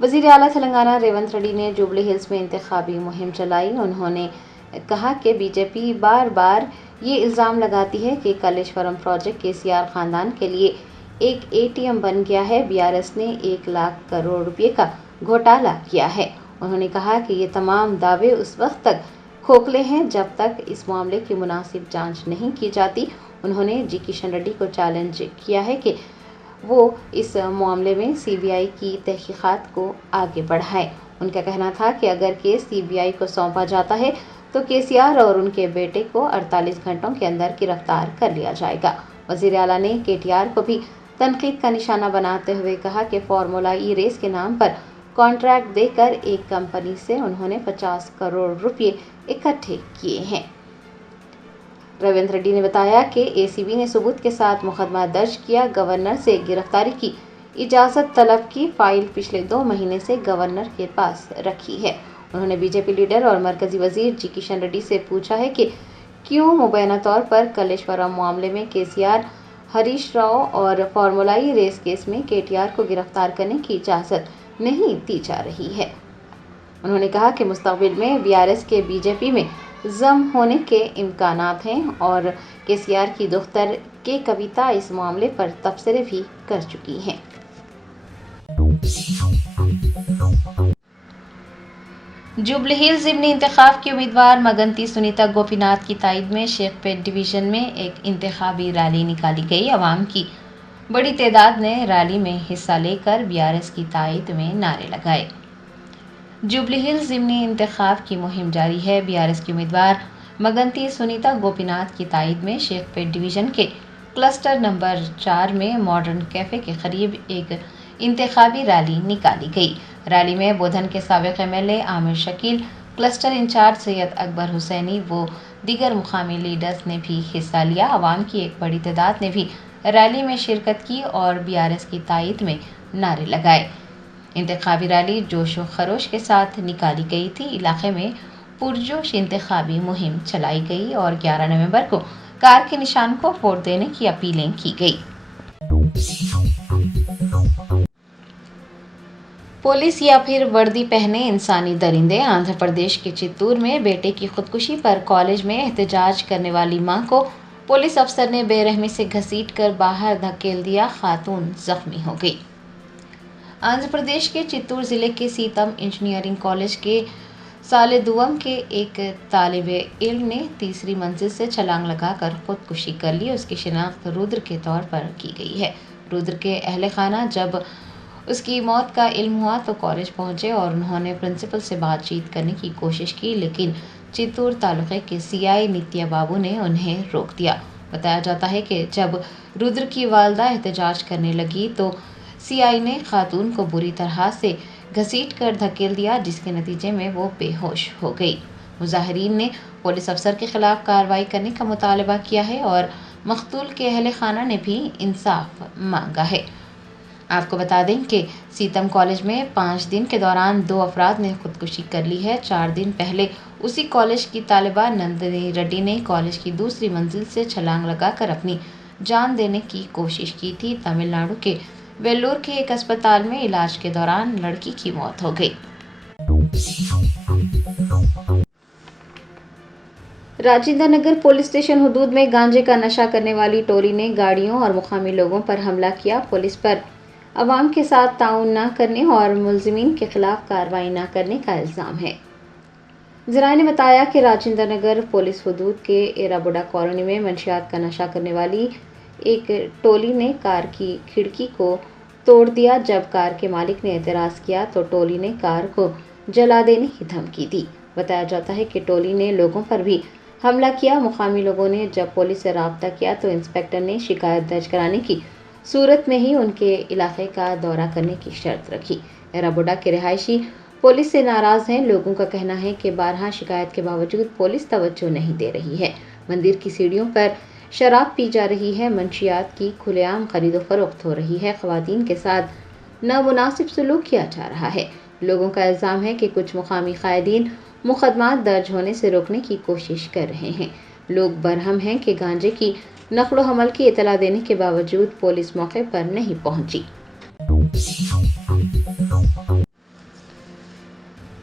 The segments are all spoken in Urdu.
وزیر اعلیٰ تلنگانہ ریونت ریڈی نے جوبلی ہلز میں انتخابی مہم چلائی۔ انہوں نے کہا کہ بی جے پی بار بار یہ الزام لگاتی ہے کہ کالیشورم پروجیکٹ KCR خاندان کے لیے ایک ATM بن گیا ہے۔ BRS نے 1 لاکھ کروڑ روپے کا گھوٹالہ کیا ہے۔ انہوں نے کہا کہ یہ تمام دعوے اس وقت تک کھوکھلے ہیں جب تک اس معاملے کی مناسب جانچ نہیں کی جاتی۔ انہوں نے جی کشن ریڈی کو چیلنج کیا ہے کہ وہ اس معاملے میں CBI کی تحقیقات کو آگے بڑھائے۔ ان کا کہنا تھا کہ اگر کیس CBI کو سونپا جاتا ہے تو KCR اور ان کے بیٹے کو 48 گھنٹوں کے اندر گرفتار کر لیا جائے گا۔ وزیر اعلیٰ نے KTR کو بھی تنقید کا نشانہ بناتے ہوئے کہا کہ فارمولا ای ریس کے نام پر کانٹریکٹ دے کر ایک کمپنی سے انہوں نے 50 کروڑ روپے اکٹھے کیے ہیں۔ ریونت ریڈی نے بتایا کہ ACB نے ثبوت کے ساتھ مقدمہ درج کیا، گورنر سے گرفتاری کی اجازت طلب کی، فائل پچھلے 2 مہینے سے گورنر کے پاس رکھی ہے۔ انہوں نے BJP لیڈر اور مرکزی وزیر جی کشن ریڈی سے پوچھا ہے کہ کیوں مبینہ طور پر کالیشورم معاملے میں KCR، ہریش راؤ اور فارمولا ای ریس کیس میں KTR کو گرفتار کرنے کی اجازت نہیں دی جا رہی ہے۔ انہوں نے کہا کہ مستقبل میں BRS کے BJP میں ضم ہونے کے امکانات ہیں اور KCR کی دختر کے کویتا اس معاملے پر تبصرے بھی کر چکی ہیں۔ جوبلی ہلز ضمنی انتخاب کی امیدوار مگنتی سنیتا گوپی ناتھ کی تائید میں شیخ پیٹ ڈویژن میں ایک انتخابی ریلی نکالی گئی۔ عوام کی بڑی تعداد نے ریلی میں حصہ لے کر BRS کی تائید میں نعرے لگائے۔ جوبلی ہلز ضمنی انتخاب کی مہم جاری ہے۔ BRS کی امیدوار مگنتی سنیتا گوپی ناتھ کی تائید میں شیخ پیٹ ڈویژن کے کلسٹر نمبر 4 میں ماڈرن کیفے کے قریب ایک انتخابی ریلی نکالی گئی۔ ریلی میں بودھن کے سابق MLA عامر شکیل، کلسٹر انچارج سید اکبر حسینی و دیگر مقامی لیڈرز نے بھی حصہ لیا۔ عوام کی ایک بڑی تعداد نے بھی ریلی میں شرکت کی اور BRS کی تائید میں نعرے لگائے۔ انتخابی ریلی جوش و خروش کے ساتھ نکالی گئی تھی۔ علاقے میں پرجوش انتخابی مہم چلائی گئی اور 11 نومبر کو کار کے نشان کو ووٹ دینے کی اپیلیں کی گئی۔ پولیس یا پھر وردی پہنے انسانی درندے۔ آندھرا پردیش کے چتور میں بیٹے کی خودکشی پر کالج میں احتجاج کرنے والی ماں کو پولیس افسر نے بے رحمی سے گھسیٹ کر باہر دھکیل دیا، خاتون زخمی ہو گئی۔ آندھرا پردیش کے چتور ضلع کے سیتم انجینئرنگ کالج کے سال دوم کے ایک طالب علم نے تیسری منزل سے چھلانگ لگا کر خودکشی کر لی۔ اس کی شناخت رودر کے طور پر کی گئی ہے۔ رودر کے اہل خانہ جب اس کی موت کا علم ہوا تو کالج پہنچے اور انہوں نے پرنسپل سے بات چیت کرنے کی کوشش کی، لیکن چتور تعلقے کے CI نتیا بابو نے انہیں روک دیا۔ بتایا جاتا ہے کہ جب رودر کی والدہ احتجاج کرنے لگی تو CI نے خاتون کو بری طرح سے گھسیٹ کر دھکیل دیا، جس کے نتیجے میں وہ بے ہوش ہو گئی۔ مظاہرین نے پولیس افسر کے خلاف کارروائی کرنے کا مطالبہ کیا ہے اور مقتول کے اہل خانہ نے بھی انصاف مانگا ہے۔ آپ کو بتا دیں کہ سیتم کالج میں 5 دن کے دوران 2 افراد نے خودکشی کر لی ہے۔ 4 دن پہلے اسی کالج کی طالبہ نندنی ریڈی نے کالج کی دوسری منزل سے چھلانگ لگا کر اپنی جان دینے کی کوشش کی تھی۔ تمل ناڈو کے ویلور کے ایک اسپتال میں علاج کے دوران لڑکی کی موت ہو گئی۔ راجندر نگر پولیس اسٹیشن حدود میں گانجے کا نشہ کرنے والی ٹولی نے گاڑیوں اور مقامی لوگوں پر حملہ کیا۔ پولیس پر عوام کے ساتھ تعاون نہ کرنے اور ملزمین کے خلاف کارروائی نہ کرنے کا الزام ہے۔ ذرائع نے بتایا کہ راجندر نگر پولیس حدود کے ایرابوڈا کالونی میں منشیات کا نشہ کرنے والی ایک ٹولی نے کار کی کھڑکی کو توڑ دیا۔ جب کار کے مالک نے اعتراض کیا تو ٹولی نے کار کو جلا دینے کی دھمکی دی۔ بتایا جاتا ہے کہ ٹولی نے لوگوں پر بھی حملہ کیا۔ مقامی لوگوں نے جب پولیس سے رابطہ کیا تو انسپکٹر نے شکایت درج کرانے کی صورت میں ہی ان کے علاقے کا دورہ کرنے کی شرط رکھی۔ ایرابوڈا کے رہائشی پولیس سے ناراض ہیں۔ لوگوں کا کہنا ہے کہ بارہا شکایت کے باوجود پولیس توجہ نہیں دے رہی ہے۔ مندر کی سیڑھیوں پر شراب پی جا رہی ہے، منشیات کی کھلے عام خرید و فروخت ہو رہی ہے، خواتین کے ساتھ نامناسب سلوک کیا جا رہا ہے۔ لوگوں کا الزام ہے کہ کچھ مقامی قائدین مقدمات درج ہونے سے روکنے کی کوشش کر رہے ہیں۔ لوگ برہم ہیں کہ گانجے کی نقل و حمل کی اطلاع دینے کے باوجود پولیس موقع پر نہیں پہنچی۔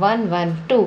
112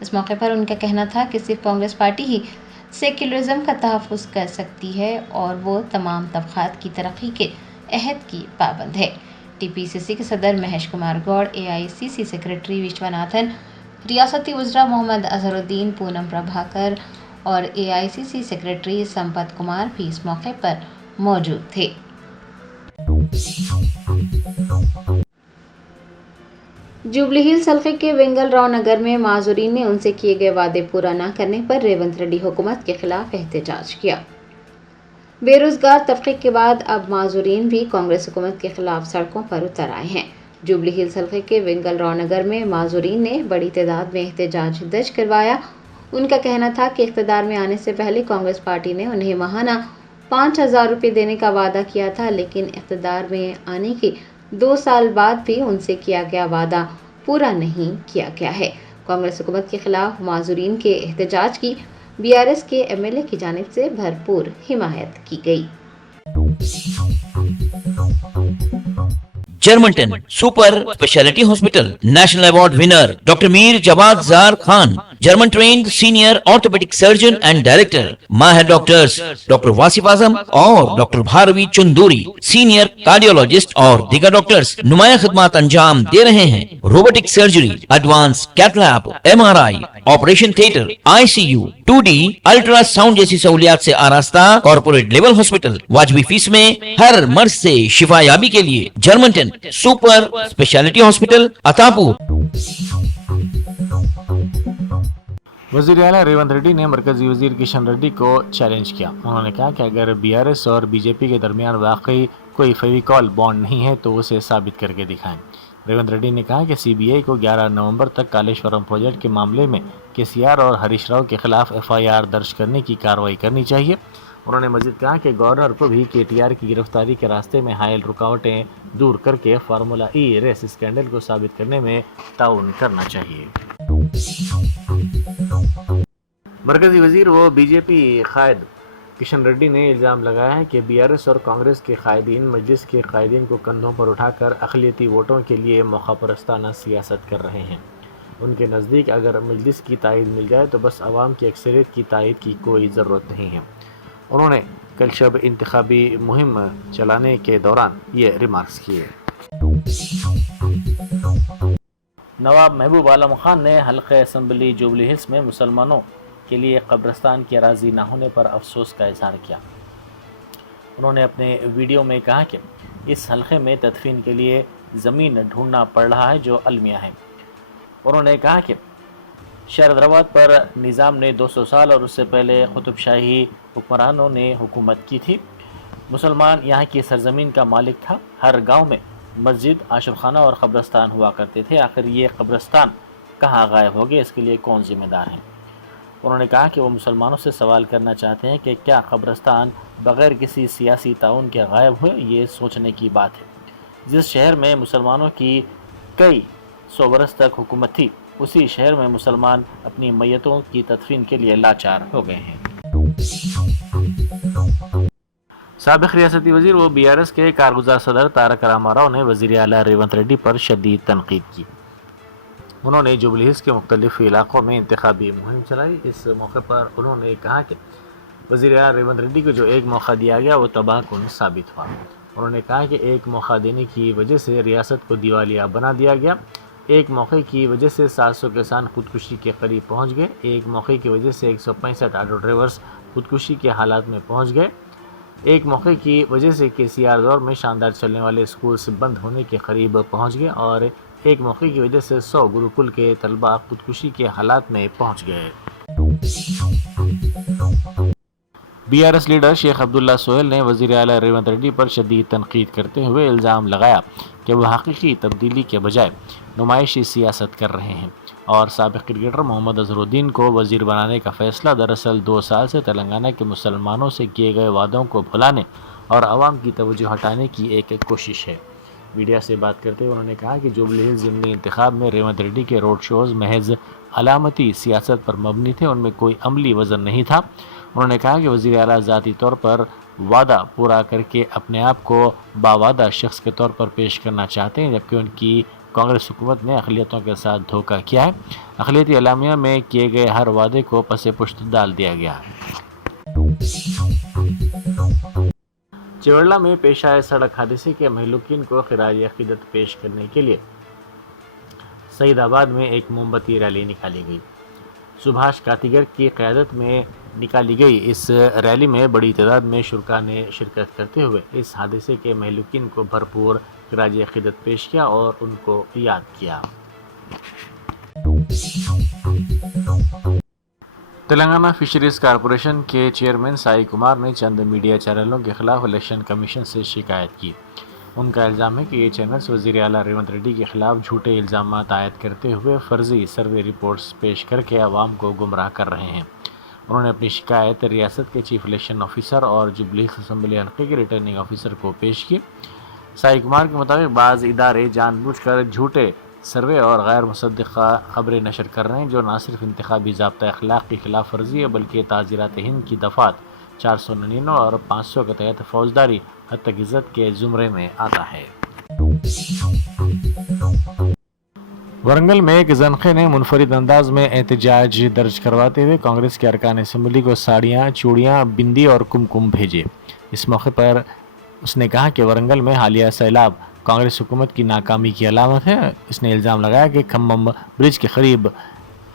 اس موقع پر ان کا کہنا تھا کہ صرف کانگریس پارٹی ہی سیکولرزم کا تحفظ کر سکتی ہے اور وہ تمام طبقات کی ترقی کے عہد کی پابند ہے۔ ٹی پی سی سی کے صدر مہیش کمار گوڑ، اے آئی سی سی سیکریٹری وشواناتھن، ریاستی وزراء محمد اظہر الدین، پونم پربھاکر اور اے آئی سی سی سیکریٹری سمپت کمار بھی اس موقع پر موجود تھے۔ جوبلی ہلز حلقے کے وینگل راؤ نگر میں معذورین نے ان سے کیے گئے وعدے پورا نہ کرنے پر ریونت ریڈی حکومت کے خلاف احتجاج کیا۔ بے روزگار طبقے کے بعد اب معذورین بھی کانگریس حکومت کے خلاف سڑکوں پر اتر آئے ہیں۔ جوبلی ہلز حلقے کے وینگل راؤ نگر میں معذورین نے بڑی تعداد میں احتجاج درج کروایا۔ ان کا کہنا تھا کہ اقتدار میں آنے سے پہلے کانگریس پارٹی نے انہیں ماہانہ 5,000 روپے دینے کا وعدہ کیا تھا، لیکن اقتدار میں آنے کے 2 سال بعد بھی ان سے کیا گیا وعدہ پورا نہیں کیا گیا ہے۔ کانگریس حکومت کے خلاف معذورین کے احتجاج کی بی آر ایس کے ایم ایل اے کی جانب سے بھرپور حمایت کی گئی۔ جرمنٹن super specialty hospital national award winner doctor Mir Jawad Zar Khan, German trained senior orthopedic surgeon and director, ماہر ڈاکٹرز ڈاکٹر واصف اعظم اور doctor Bharavi Chanduri, senior cardiologist اور دیگر ڈاکٹرز نمایاں خدمات انجام دے رہے ہیں۔ Robotic surgery, advance cath lab, M R I, operation theatre, I C you, 2D ultrasound جیسی سہولیات سے آراستہ کارپوریٹ لیول ہاسپٹل، واجبی فیس میں ہر مرض سے شفا یابی کے لیے جرمنٹن سپر اسپیشلٹی ہاسپٹل عطاپور۔ وزیر اعلیٰ ریونت ریڈی نے مرکزی وزیر کشن ریڈی کو چیلنج کیا۔ انہوں نے کہا کہ اگر بی آر ایس اور بی جے پی کے درمیان واقعی کوئی فیویکول بانڈ نہیں ہے تو اسے ثابت کر کے دکھائیں۔ ریونت ریڈی نے کہا کہ سی بی آئی کو 11 نومبر تک کالیشورم پروجیکٹ کے معاملے میں کے سی آر اور ہریش راؤ کے خلاف ایف آئی آر درج کرنے کی کارروائی کرنی چاہیے۔ انہوں نے مزید کہا کہ گورنر کو بھی کے ٹی آر کی گرفتاری کے راستے میں حائل رکاوٹیں دور کر کے فارمولا ای ریس اسکینڈل کو ثابت کرنے میں تعاون کرنا چاہیے۔ مرکزی وزیر و بی جے پی قائد کشن ریڈی نے الزام لگایا ہے کہ بی آر ایس اور کانگریس کے قائدین مجلس کے قائدین کو کندھوں پر اٹھا کر اقلیتی ووٹوں کے لیے موقع پرستانہ سیاست کر رہے ہیں۔ ان کے نزدیک اگر مجلس کی تائید مل جائے تو بس عوام کی اکثریت کی تائید کی کوئی ضرورت نہیں ہے۔ انہوں نے کل شب انتخابی مہم چلانے کے دوران یہ ریمارکس کیے۔ نواب محبوب عالم خان نے حلقہ اسمبلی جوبلی ہلز میں مسلمانوں کے لیے قبرستان کی اراضی نہ ہونے پر افسوس کا اظہار کیا۔ انہوں نے اپنے ویڈیو میں کہا کہ اس حلقے میں تدفین کے لیے زمین ڈھونڈنا پڑ رہا ہے جو المیہ ہے۔ انہوں نے کہا کہ شہر حیدرآباد پر نظام نے 200 سال اور اس سے پہلے قطب شاہی حکمرانوں نے حکومت کی تھی۔ مسلمان یہاں کی سرزمین کا مالک تھا۔ ہر گاؤں میں مسجد، عاشور خانہ اور قبرستان ہوا کرتے تھے۔ آخر یہ قبرستان کہاں غائب ہو گئے، اس کے لیے کون ذمہ دار ہیں؟ انہوں نے کہا کہ وہ مسلمانوں سے سوال کرنا چاہتے ہیں کہ کیا قبرستان بغیر کسی سیاسی تعاون کے غائب ہوئے؟ یہ سوچنے کی بات ہے۔ جس شہر میں مسلمانوں کی کئی 100 برس تک حکومت تھی، اسی شہر میں مسلمان اپنی میتوں کی تدفین کے لیے لاچار ہو گئے ہیں۔ سابق ریاستی وزیر و بی آر ایس کے کارگزار صدر تارک راما راؤ نے وزیر اعلیٰ ریونت ریڈی پر شدید تنقید کی۔ انہوں نے جوبلی ہلز کے مختلف علاقوں میں انتخابی مہم چلائی۔ اس موقع پر انہوں نے کہا کہ وزیر اعلیٰ ریونت ریڈی کو جو ایک موقع دیا گیا وہ تباہ کن ثابت ہوا۔ انہوں نے کہا کہ ایک موقع دینے کی وجہ سے ریاست کو دیوالیہ بنا دیا گیا۔ ایک موقع کی وجہ سے 700 کسان خودکشی کے قریب پہنچ گئے۔ ایک موقع کی وجہ سے 165 آٹو ڈرائیورز خودکشی کے حالات میں پہنچ گئے۔ ایک موقع کی وجہ سے کے سی آر دور میں شاندار چلنے والے اسکولز بند ہونے کے قریب پہنچ گئے اور ایک موقع کی وجہ سے 100 گروکل کے طلباء خودکشی کے حالات میں پہنچ گئے۔ بی آر ایس لیڈر شیخ عبداللہ سہیل نے وزیر اعلیٰ ریونت ریڈی پر شدید تنقید کرتے ہوئے الزام لگایا کہ وہ حقیقی تبدیلی کے بجائے نمائشی سیاست کر رہے ہیں اور سابق کرکٹر محمد اظہر الدین کو وزیر بنانے کا فیصلہ دراصل 2 سال سے تلنگانہ کے مسلمانوں سے کیے گئے وعدوں کو بھلانے اور عوام کی توجہ ہٹانے کی ایک کوشش ہے۔ میڈیا سے بات کرتے ہوئے انہوں نے کہا کہ جوبلی ہلز ضمنی انتخاب میں ریونت ریڈی کے روڈ شوز محض علامتی سیاست پر مبنی تھے، ان میں کوئی عملی وزن نہیں تھا۔ انہوں نے کہا کہ وزیر اعلیٰ ذاتی طور پر وعدہ پورا کر کے اپنے آپ کو باوعدہ شخص کے طور پر پیش کرنا چاہتے ہیں، جبکہ ان کی کانگریس حکومت نے اقلیتوں کے ساتھ دھوکہ کیا ہے۔ اقلیتی اعلامیہ میں کیے گئے ہر وعدے کو پس پشت ڈال دیا گیا ہے۔ چیوڑلہ میں پیش آئے سڑک حادثے کے مہلوکین کو خراج عقیدت پیش کرنے کے لیے سعید آباد میں ایک موم بتی ریلی نکالی گئی۔ سبھاش کاتیگر کی قیادت میں نکالی گئی اس ریلی میں بڑی تعداد میں شرکاء نے شرکت کرتے ہوئے اس حادثے کے مہلوکین کو بھرپور خراج عقیدت پیش کیا اور ان کو یاد کیا۔ تلنگانہ فشریز کارپوریشن کے چیئرمین سائی کمار نے چند میڈیا چینلوں کے خلاف الیکشن کمیشن سے شکایت کی۔ ان کا الزام ہے کہ یہ چینلز وزیر اعلیٰ ریونت ریڈی کے خلاف جھوٹے الزامات عائد کرتے ہوئے فرضی سروے رپورٹس پیش کر کے عوام کو گمراہ کر رہے ہیں۔ انہوں نے اپنی شکایت ریاست کے چیف الیکشن آفیسر اور جوبلی ہلز اسمبلی حلقے کے ریٹرننگ آفیسر کو پیش کی۔ سائی کمار کے مطابق بعض ادارے جان بوجھ کر جھوٹے سروے اور غیر مصدقہ خبریں نشر کر رہے ہیں، جو نہ صرف انتخابی ضابطہ اخلاق کی خلاف ورزی ہے بلکہ تعزیرات ہند کی دفعات 499 اور 500 کے تحت فوجداری حد عزت کے زمرے میں آتا ہے۔ ورنگل میں ایک زنخے نے منفرد انداز میں احتجاج درج کرواتے ہوئے کانگریس کے ارکان اسمبلی کو ساڑیاں، چوڑیاں، بندی اور کم بھیجے۔ اس موقع پر اس نے کہا کہ ورنگل میں حالیہ سیلاب کانگریس حکومت کی ناکامی کی علامت ہے۔ اس نے الزام لگایا کہ کھمم برج کے قریب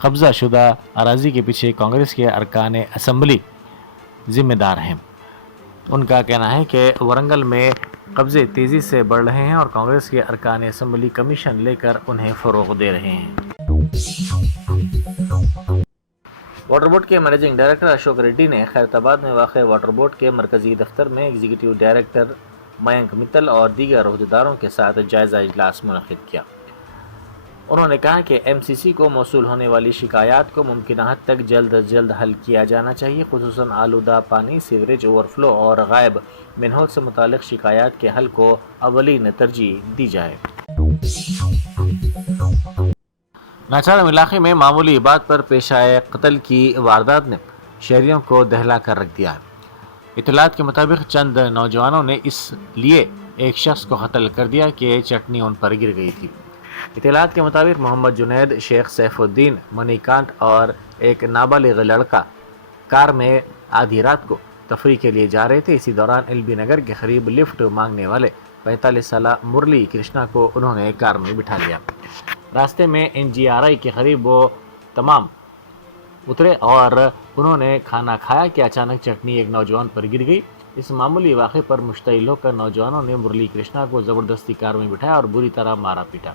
قبضہ شدہ اراضی کے پیچھے کانگریس کے ارکان اسمبلی ذمہ دار ہیں۔ ان کا کہنا ہے کہ ورنگل میں قبضے تیزی سے بڑھ رہے ہیں اور کانگریس کے ارکان اسمبلی کمیشن لے کر انہیں فروغ دے رہے ہیں۔ واٹر بورڈ کے منیجنگ ڈائریکٹر اشوک ریڈی نے خیرت آباد میں واقع واٹر بورڈ کے مرکزی دفتر میں ایگزیکٹو ڈائریکٹر مینک متل اور دیگر عہدیداروں کے ساتھ جائزہ اجلاس منعقد کیا۔ انہوں نے کہا کہ ایم سی سی کو موصول ہونے والی شکایات کو ممکنہ حد تک جلد از جلد حل کیا جانا چاہیے، خصوصاً آلودہ پانی، سیوریج اوور فلو اور غائب مینہول سے متعلق شکایات کے حل کو اولین ترجیح دی جائے۔ ناچارم علاقے میں معمولی بات پر پیش آئے قتل کی واردات نے شہریوں کو دہلا کر رکھ دیا ہے۔ اطلاعات کے مطابق چند نوجوانوں نے اس لیے ایک شخص کو قتل کر دیا کہ چٹنی ان پر گر گئی تھی۔ اطلاعات کے مطابق محمد جنید، شیخ سیف الدین، منی کانت اور ایک نابالغ لڑکا کار میں آدھی رات کو تفریح کے لیے جا رہے تھے۔ اسی دوران ایل بی نگر کے قریب لفٹ مانگنے والے 45 سالہ مرلی کرشنا کو انہوں نے کار میں بٹھا لیا۔ راستے میں NGRI کے قریب وہ تمام اترے اور انہوں نے کھانا کھایا کہ اچانک چٹنی ایک نوجوان پر گر گئی۔ اس معمولی واقعے پر مشتعل ہو کر نوجوانوں نے مرلی کرشنا کو زبردستی کار میں بٹھایا اور بری طرح مارا پیٹا۔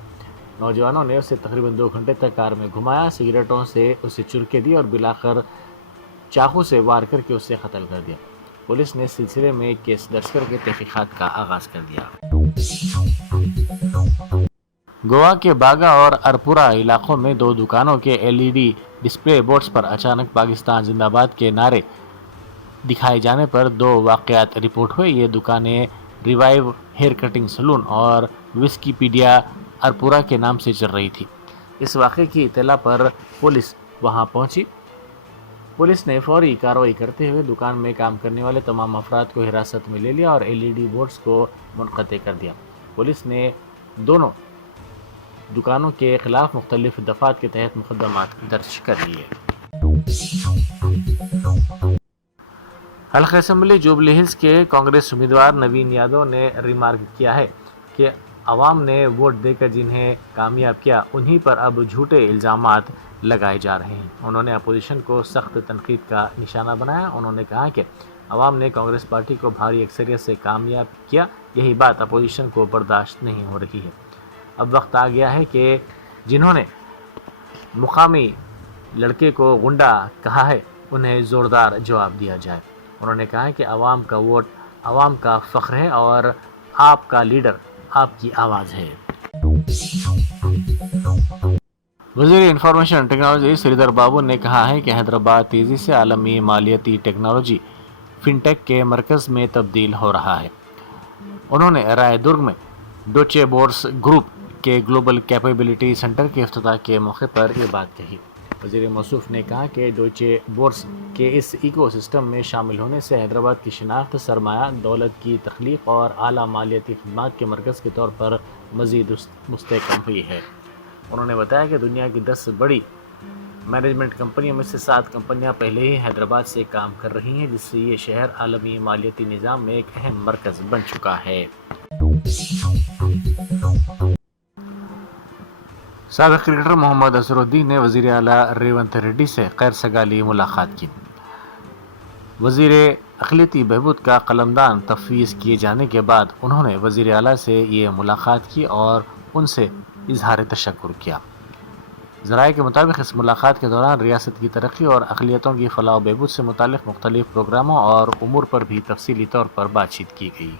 نوجوانوں نے اسے تقریباً 2 گھنٹے تک کار میں گھمایا، سگریٹوں سے اسے چرکے دی اور بلاخر چاقو سے وار کر کے اسے قتل کر دیا۔ پولیس نے اس سلسلے میں ایک کیس درج کر کے تحقیقات کا آغاز کر دیا۔ گوا کے باگا اور ارپورہ علاقوں میں 2 دکانوں کے LED ڈسپلے بورڈز پر اچانک پاکستان زندہ باد کے نعرے دکھائے جانے پر 2 واقعات رپورٹ ہوئے۔ یہ دکانیں ریوائیو ہیئر کٹنگ سلون اور وسکیپیڈیا ارپورہ کے نام سے چل رہی تھی۔ اس واقعے کی اطلاع پر پولیس وہاں پہنچی۔ پولیس نے فوری کارروائی کرتے ہوئے دکان میں کام کرنے والے تمام افراد کو حراست میں لے لیا اور LED بورڈز کو منقطع کر دیا۔ پولیس نے دونوں دکانوں کے خلاف مختلف دفعات کے تحت مقدمات درج کر لیے۔ حلقہ اسمبلی جوبلی ہلز کے کانگریس امیدوار نوین یادو نے ریمارک کیا ہے کہ عوام نے ووٹ دے کر جنہیں کامیاب کیا انہی پر اب جھوٹے الزامات لگائے جا رہے ہیں۔ انہوں نے اپوزیشن کو سخت تنقید کا نشانہ بنایا۔ انہوں نے کہا کہ عوام نے کانگریس پارٹی کو بھاری اکثریت سے کامیاب کیا، یہی بات اپوزیشن کو برداشت نہیں ہو رہی ہے۔ اب وقت آ گیا ہے کہ جنہوں نے مقامی لڑکے کو غنڈہ کہا ہے انہیں زوردار جواب دیا جائے۔ انہوں نے کہا کہ عوام کا ووٹ عوام کا فخر ہے اور آپ کا لیڈر آپ کی آواز ہے۔ وزیر انفارمیشن ٹیکنالوجی سریدر بابو نے کہا ہے کہ حیدرآباد تیزی سے عالمی مالیاتی ٹیکنالوجی فن ٹیک کے مرکز میں تبدیل ہو رہا ہے۔ انہوں نے رائے درگ میں ڈوچے بورس گروپ کے گلوبل کیپیبلٹی سینٹر کے افتتاح کے موقع پر یہ بات کہی۔ وزیر موصوف نے کہا کہ ڈوئچے بورس کے اس ایکو سسٹم میں شامل ہونے سے حیدرآباد کی شناخت، سرمایہ، دولت کی تخلیق اور اعلیٰ مالیاتی خدمات کے مرکز کے طور پر مزید مستحکم ہوئی ہے۔ انہوں نے بتایا کہ دنیا کی 10 بڑی مینجمنٹ کمپنیوں میں سے 7 کمپنیاں پہلے ہی حیدرآباد سے کام کر رہی ہیں، جس سے یہ شہر عالمی مالیاتی نظام میں ایک اہم مرکز بن چکا ہے۔ سابق کرکٹر محمد اظہر الدین نے وزیر اعلیٰ ریونت ریڈی سے غیر سگالی ملاقات کی۔ وزیر اقلیتی بہبود کا قلمدان تفویض کیے جانے کے بعد انہوں نے وزیر اعلیٰ سے یہ ملاقات کی اور ان سے اظہار تشکر کیا۔ ذرائع کے مطابق اس ملاقات کے دوران ریاست کی ترقی اور اقلیتوں کی فلاح و بہبود سے متعلق مختلف پروگراموں اور امور پر بھی تفصیلی طور پر بات چیت کی گئی۔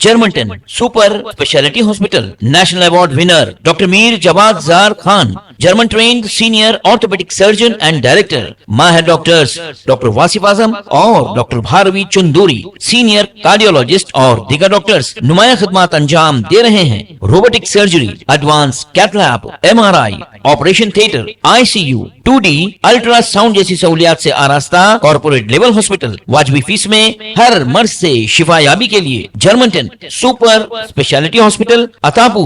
جرمنٹن super specialty hospital national award winner doctor Mir Jawad Zar Khan, German trained senior orthopedic surgeon and director, ماہر ڈاکٹرز ڈاکٹر واصف اعظم اور doctor Bharavi Chanduri, senior cardiologist اور دیگر ڈاکٹرز نمایاں خدمات انجام دے رہے ہیں۔ Robotic surgery, advance cath lab, MRI، operation theatre, ICU، 2D ultrasound جیسی سہولیات سے آراستہ کارپوریٹ لیول ہاسپٹل، واجبی فیس میں ہر مرض سے شفا یابی کے لیے جرمنٹن سپر اسپیشلٹی ہاسپٹل، عطاپور،